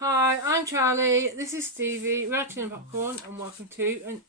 Hi, I'm Charlie. This is Stevie. We're Tin and Popcorn, and welcome to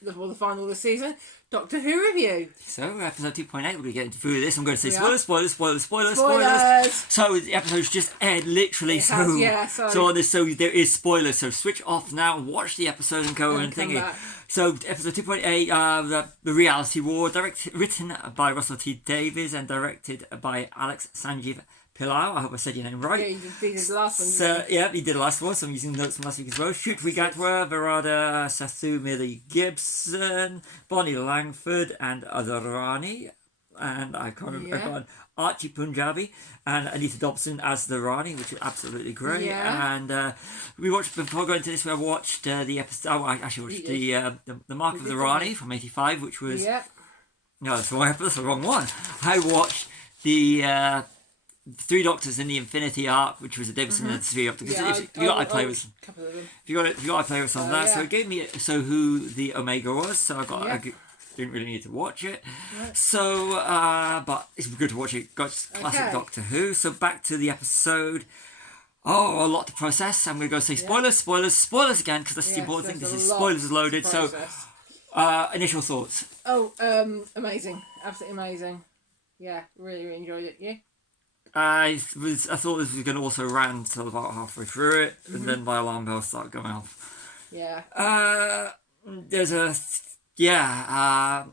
the final of the season, Doctor Who review. So, episode 2.8, we'll be getting through this. I'm going to say Yeah. spoilers. Spoilers. So, the episode's just aired, literally. It has, yeah, so there is spoilers. So, switch off now, watch the episode, and go and come thingy. back. So, episode 2.8, the Reality War, written by Russell T Davies and directed by Alex Sanjeev Pilau. I hope I said your name right. Yeah, he did the last one. So, yeah, he did the last one, so I'm using notes from last week as well. Shruti Gatwa, Varada Sathu Millie Gibson, Bonnie Langford, and Adharani. And I can't remember, Archie Punjabi, and Anita Dobson as the Rani, which is absolutely great. Yeah. And we watched, before going to this, we watched the episode, I actually watched the Mark of the Rani from 85, which was, no, that's the wrong one. I watched the Three Doctors in the Infinity Arc, which was a Davison and the Three Doctors. If you got iPlayer, if you got iPlayer on that, so it gave me who the Omega was. So I didn't really need to watch it. Right. So, but it's good to watch it. Got classic Doctor Who. So back to the episode. Oh, a lot to process. I'm going to go say spoilers again, because that's the important thing. This is spoilers loaded. So, initial thoughts. Oh, amazing, absolutely amazing. Yeah, really enjoyed it. You? I thought this was going to also run until about halfway through it, and then my alarm bell started going off. Yeah. There's it's a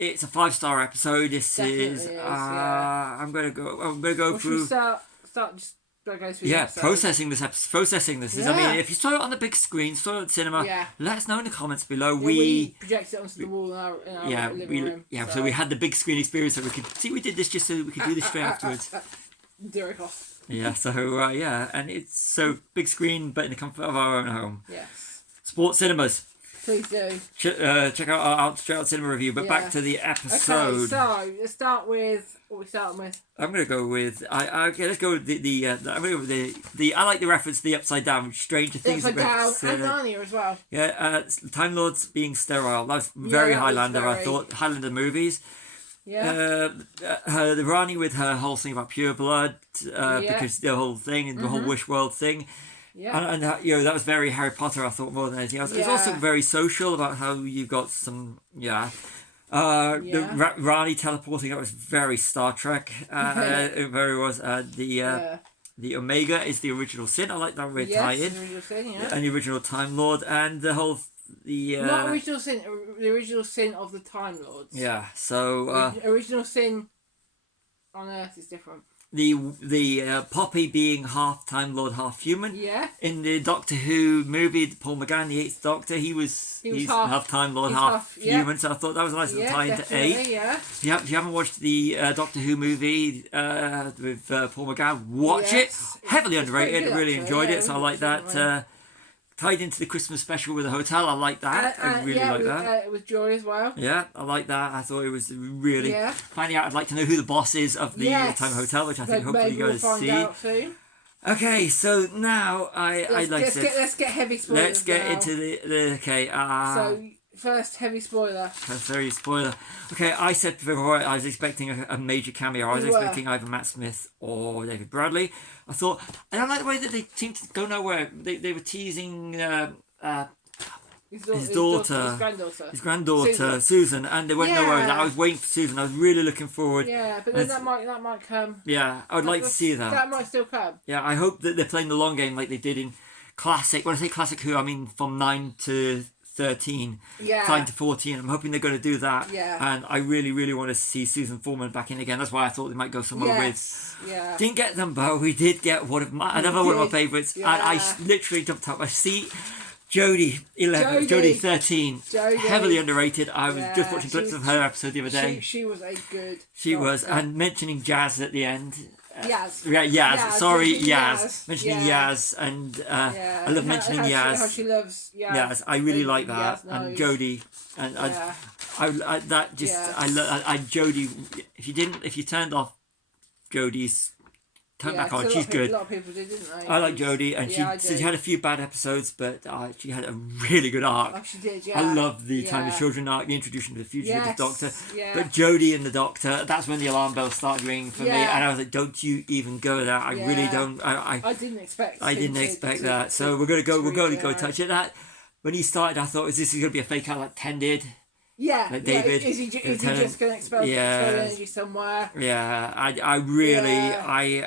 5-star episode. This Definitely is. Yeah. I'm gonna go through. Should we start just go through. Yeah, processing this. Yeah. I mean, if you saw it on the big screen, saw it at the cinema, let us know in the comments below. Yeah, we projected it onto the wall in our living room. So we had the big screen experience, so we could see. We did this just so we could do this straight afterwards. Derek off. Yeah. So and it's so big screen, but in the comfort of our own home. Yes. Sports cinemas. Please do. Check out our Straight Out Cinema review. But back to the episode. Okay, so let's start with what we starting with. I'm gonna go with let's go with the I'm gonna go with the I like the reference to the Upside Down, Stranger Things. Upside Down and Narnia as well. Yeah, Time Lords being sterile. That was very Highlander. I thought Highlander movies. Yeah. The Rani with her whole thing about pure blood, because the whole thing and the whole wish world thing. Yeah. And that was very Harry Potter, I thought, more than anything else. It was also very social about how you've got some, the Rani teleporting, that was very Star Trek. It very was. The Omega is the original sin. I like that we're tied in. The original sin, and the original Time Lord, and the whole... Not original sin, the original sin of the Time Lords. Yeah, so... original sin on Earth is different. The Poppy being half Time Lord, half human. Yeah. In the Doctor Who movie, Paul McGann, the 8th Doctor, he's half Time Lord, half human. So I thought that was a nice little tie into 8. Yeah. If you haven't watched the Doctor Who movie with Paul McGann, watch it. Heavily underrated. Good, really enjoyed it. Yeah, So I like that. Tied into the Christmas special with the hotel. I like that. I really like that. With Joy as well. Yeah, I like that. I thought it was really... Finding out, I'd like to know who the boss is of the Time Hotel, which I think hopefully you're going to see. Out soon. Okay, so now let's get heavy spoilers. Let's get into the so first heavy spoiler. First very spoiler. Okay, I said before I was expecting a major cameo. I was expecting either Matt Smith or David Bradley. I thought I don't like the way that they seemed to go nowhere. They were teasing his granddaughter, Susan, and they went nowhere. I was waiting for Susan. I was really looking forward. Yeah, but then that might come. Yeah, I would like to see that. That might still come. Yeah, I hope that they're playing the long game like they did in classic. When I say classic Who, I mean from 9 to 13, 9 to 14. I'm hoping they're going to do that. Yeah. And I really, really want to see Susan Foreman back in again. That's why I thought they might go somewhere with. Yeah. Didn't get them, but we did get another one of my favourites. Yeah. And I literally jumped up. I see Jodie 11, Jodie 13, heavily underrated. I was just watching clips of her episode the other day. She was a good. She was, and mentioning Jazz at the end. Yaz. Yaz. Sorry, Yaz. Mentioning Yaz, and I love mentioning Yaz. How she loves Yaz. Yaz, I really like that, and Jodie, and I Jodie. If you turned off Jodie's turned back on. So She's good. A lot of people did, didn't they? I like Jodie, and she had a few bad episodes, but she had a really good arc. Oh, she did, yeah. I love the Time of Children arc, the introduction to the fugitive Doctor. Yeah. But Jodie and the Doctor, that's when the alarm bells started ringing for me, and I was like, don't you even go there. I really don't. I didn't expect that. So we're going to go touch it. That when he started, I thought, is this going to be a fake out like 10 did? Yeah, like David. Is he just going to expel energy somewhere? Yeah, I really, I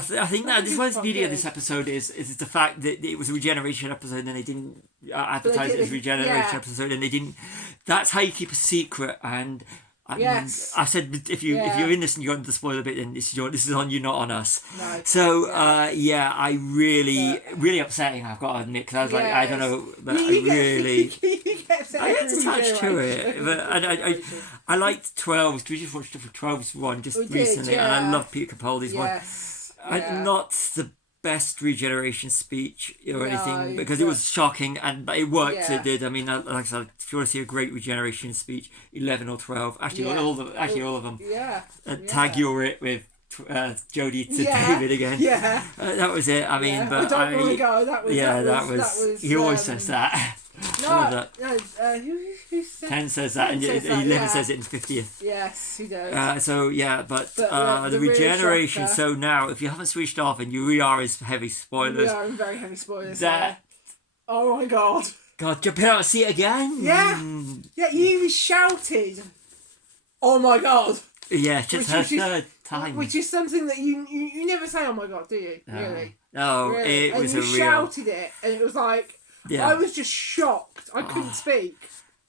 think that this one's beauty of this episode is the fact that it was a regeneration episode and they didn't advertise it as a regeneration episode, and they didn't. That's how you keep a secret. And I said, if you're in this and you're on the spoiler bit, then this is on you, not on us. No. So I really upsetting. I've got to admit, because I was like, I don't know, but I get attached to it. But I liked 12's. We just watched the 12's one just recently, and I love Peter Capaldi's one. Not the best regeneration speech or anything, because it was shocking, and it worked. It did. I mean, like I said, if you want to see a great regeneration speech, 11 or 12, all of them. Tag your it with Jodie to David again. That was it. I mean, but I don't want to go. That was. He always says that. Who says 10 says that, and 11 says it in 50th. Yes, he does. But the regeneration. So now, if you haven't switched off, and we are in heavy spoilers. We are in very heavy spoilers. Oh my god. God, jump out and see it again. Yeah, you shouted. Oh my god. Yeah, just her third time. Which is something that you never say. Oh my god, do you? Really? No, really? It was and you shouted it, and it was like. I was just shocked. I couldn't speak.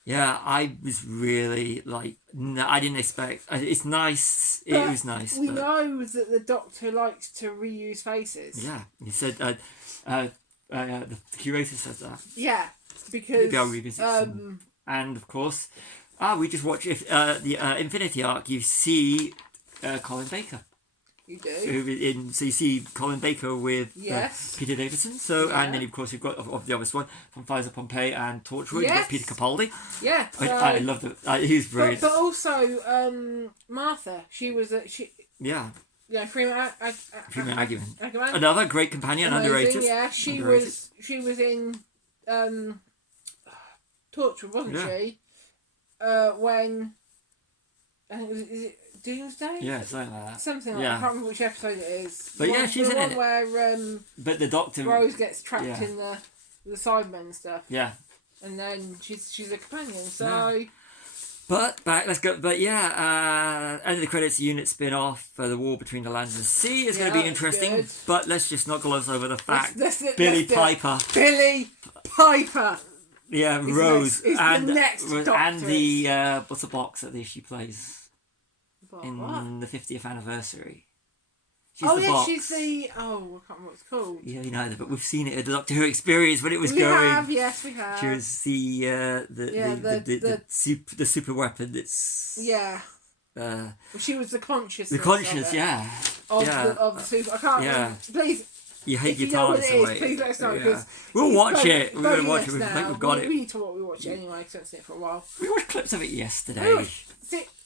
Yeah, I was really like, I didn't expect. It's nice. It was nice. We know that the Doctor likes to reuse faces. Yeah, he said. The curator says that. Yeah, because maybe I'll revisit some. And of course, we just watched the Infinity Arc. You see Colin Baker. You do. So you see Colin Baker with Peter Davison. So and then of course you've got of the obvious one from Fires of Pompeii and Torchwood. You've got Peter Capaldi. Yeah, I love it. He's brilliant. But also Martha. She was Yeah, Freeman Agyeman. Another great companion, underrated. Yeah, she was in Torchwood, wasn't she? When is it Doomsday? Yeah, something like that. Something like that. I can't remember which episode it is. But she's in it. Where but the Doctor Rose gets trapped in the Cybermen stuff. Yeah. And then she's a companion. So. But let's go. But end of the credits unit spin off for the war between the land and the sea is going to be interesting. Good. But let's just not gloss over the fact Billy Piper. Yeah, Rose and the next and the what's the box that she plays in the 50th anniversary. She's she's the I can't remember what it's called. Yeah, you know, but we've seen it at the Doctor Who experience when it was going. Yes, we have. She was the super weapon that's she was the consciousness. The conscious, of the super. I can't remember. Please. You hate your TARDIS away. Please let us know. We'll watch it. We're going to watch it. We think we've got it. We need to watch it anyway, because I've seen it for a while. We watched clips of it yesterday.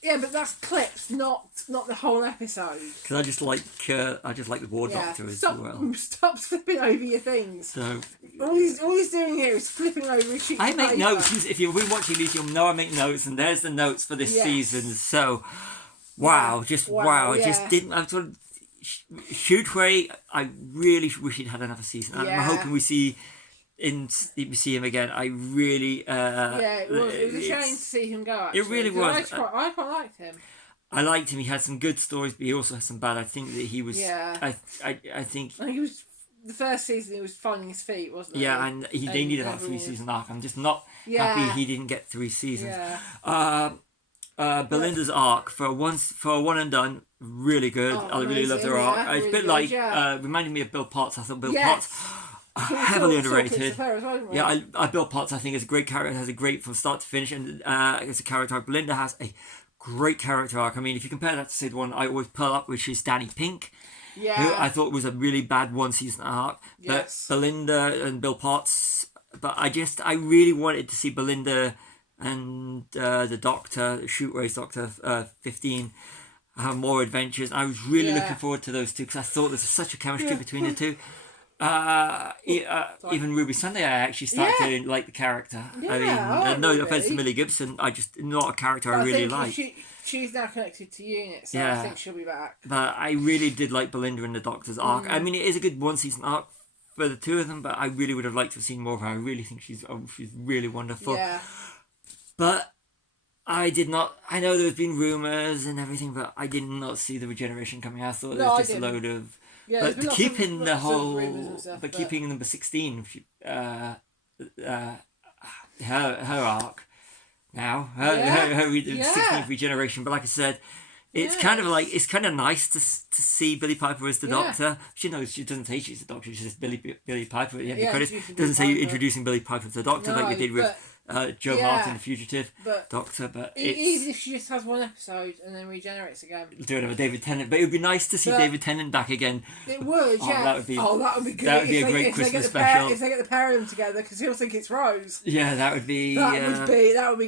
Yeah, but that's clips, not the whole episode. Because I just like the War Doctor as well. Stop flipping over your things. So all he's doing here is flipping over his sheets. I make notes. If you've been watching these, you'll know I make notes, and there's the notes for this season. So wow. Just didn't. I'm sort of huge way. I really wish he'd had another season. I'm hoping we see him again. I really it was a shame to see him go, actually. It really was. I quite liked him. I liked him. He had some good stories, but he also had some bad. I think that he was I think he was the first season. He was finding his feet, wasn't he? Yeah, and they needed that 3-season arc. I'm just not happy he didn't get 3 seasons. Belinda's arc for a one and done, really good. I really loved her arc. It's a bit like reminded me of Bill Potts. I thought Bill Potts heavily underrated. Bill Potts I think is a great character. Has a great from start to finish, and as a character arc. Belinda has a great character arc. I mean, if you compare that to say the one I always pull up, which is Danny Pink. Who I thought was a really bad 1-season arc. But Belinda and Bill Potts. But I really wanted to see Belinda and the Doctor, Shoot Race Doctor 15, have more adventures. I was really looking forward to those two because I thought there was such a chemistry between the two. Even Ruby Sunday, I actually started to like the character. I mean, no offense to Millie Gibson, I just not a character I really like. She's now connected to Unit, so I think she'll be back. But I really did like Belinda and the Doctor's arc. I mean, it is a good one-season arc for the two of them, but I really would have liked to have seen more of her. I really think she's really wonderful. Yeah. But I did not. I know there's been rumours and everything, but I did not see the regeneration coming. I thought there was just a load of. Yeah, but keeping the whole, but keeping number 16, her arc now, her 16th regeneration. But like I said, it's kind of like it's kind of nice to see Billie Piper as the Doctor. She doesn't say she's the Doctor. She's just Billie Piper at the end of the credits. Doesn't say you're introducing Billie Piper as the Doctor like they did with Joe Martin, the Fugitive Doctor. But even if she just has one episode and then regenerates again, do it with David Tennant. But it would be nice to see David Tennant back again. It would, That would be good. That would be a great Christmas special. If they get the pair of them together, because he'll think it's Rose. Yeah, that would be. That would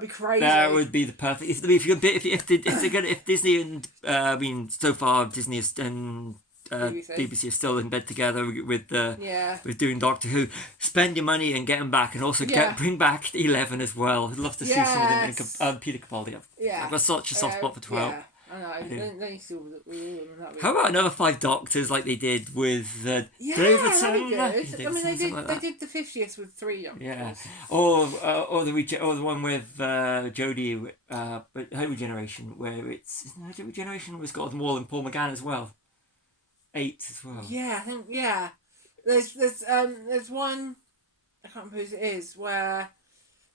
be crazy. That would be the perfect. If Disney and so far Disney and BBC are still in bed together with doing Doctor Who. Spend your money and get them back, and also bring back 11 as well. I'd love to see some of them. Peter Capaldi. I've got such a soft spot for 12. Yeah. I know. Then you still How about another 5 Doctors like they did with David Tennant? I mean, they did the 50th with 3 Doctors. Yeah, or the one with Jodie, but her regeneration, where it's her regeneration was got them all and Paul McGann as well. 8 as well. Yeah, I think there's one, I can't remember whose it is, where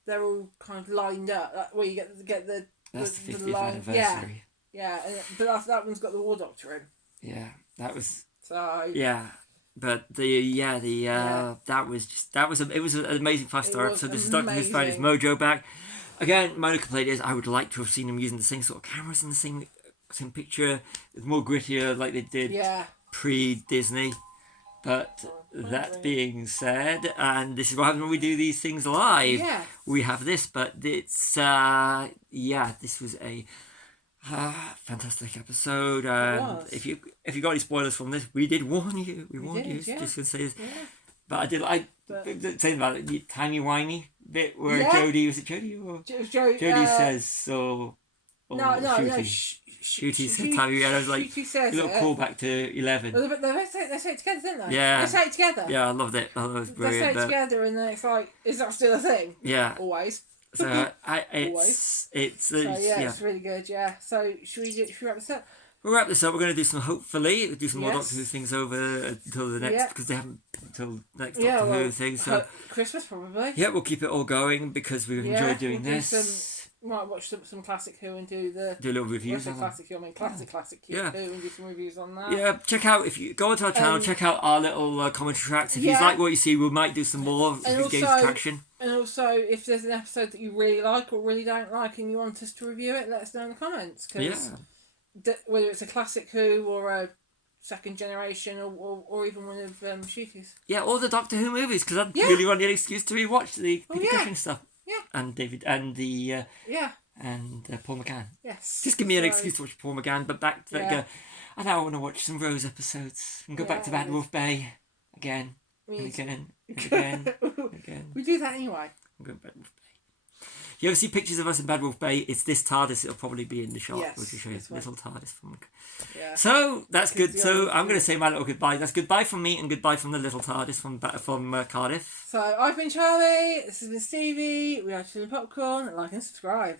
they're all kind of lined up. Where you get the that's the 50th anniversary. Yeah, but that one's got the War Doctor in. Yeah, that was. So. Yeah, but that was an amazing 5-star episode. This is Doctor Who's found his mojo back. Again, my only complaint is I would like to have seen him using the same sort of cameras and the same picture. It's more grittier, like they did pre-Disney. But that being said, and this is what happens when we do these things live. Yeah. We have this, but it's this was a fantastic episode. And if you got any spoilers from this, we did warn you. We warned you. Yeah. Just gonna say this. Yeah. But I did like saying about it, the timey-wimey bit where Jodie, was it Jodie or Jodie says so. No. Shooty said timey, and I was like, a little callback to 11. Well, they say it together, didn't they? Yeah. They say it together. Yeah, I loved it. That was brilliant. They say it together, and then it's like, is that still a thing? Yeah. Always. So it's really good. Yeah. So should we wrap this up? We'll wrap this up. We're going to do some more Doctor Who things over until the next because they haven't until next Doctor Who thing. So Christmas probably. Yeah, we'll keep it all going because we've enjoyed doing this. Might watch some classic Who and do little reviews on classic Who. I mean classic Who and do some reviews on that. Yeah, check out if you go onto our channel, check out our little commentary tracks. If you like what you see, we might do some more if it gains traction. And also, if there's an episode that you really like or really don't like and you want us to review it, let us know in the comments. Cause whether it's a classic Who or a second generation or even one of Shooty's. Yeah, or the Doctor Who movies because I really want an excuse to rewatch the Peter Cushing stuff. Yeah. And David and the and Paul McGann. Yes. Just give me an excuse to watch Paul McGann, but back to I now want to watch some Rose episodes and go back to Bad Wolf Bay again and again and again and again. We do that anyway. I'm going to Bad Wolf Bay. If you ever see pictures of us in Bad Wolf Bay, it's this TARDIS. It'll probably be in the shot. Yes, we'll show you little TARDIS from. Yeah. So that's good. So I'm going to say my little goodbye. That's goodbye from me and goodbye from the little TARDIS from Cardiff. So I've been Charlie. This has been Stevie. We are Chilling Popcorn. Like and subscribe.